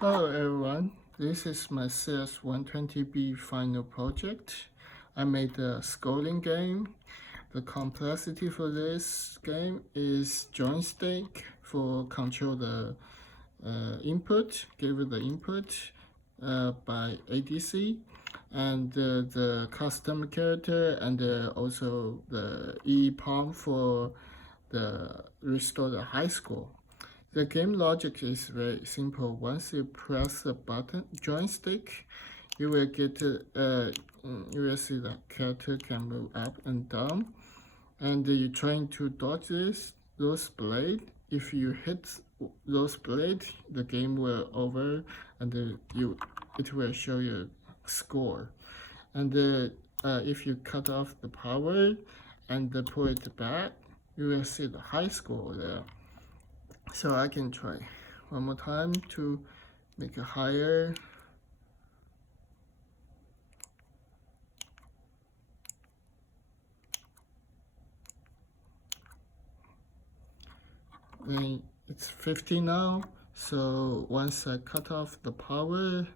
Hello everyone, this is my CS120B final project. I made a scrolling game. The complexity for this game is joystick for control the input, give it the input by ADC, and the custom character, and also the EEPROM for the restore the high score. The game logic is very simple. Once you press the button joystick, you will get you will see the character can move up and down, and you're trying to dodge those blades. If you hit those blades, the game will over, and it will show you score. And if you cut off the power and pull it back, you will see the high score there. So I can try one more time to make it higher. Then it's 50 now. So once I cut off the power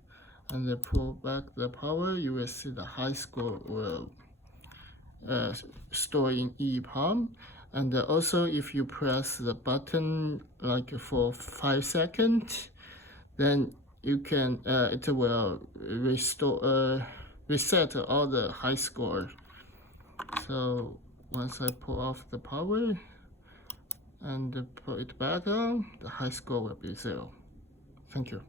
and then pull back the power, you will see the high score will store in EEPROM. And also, if you press the button like for 5 seconds, then you can it will reset all the high score. So once I pull off the power and put it back on, the high score will be 0. Thank you.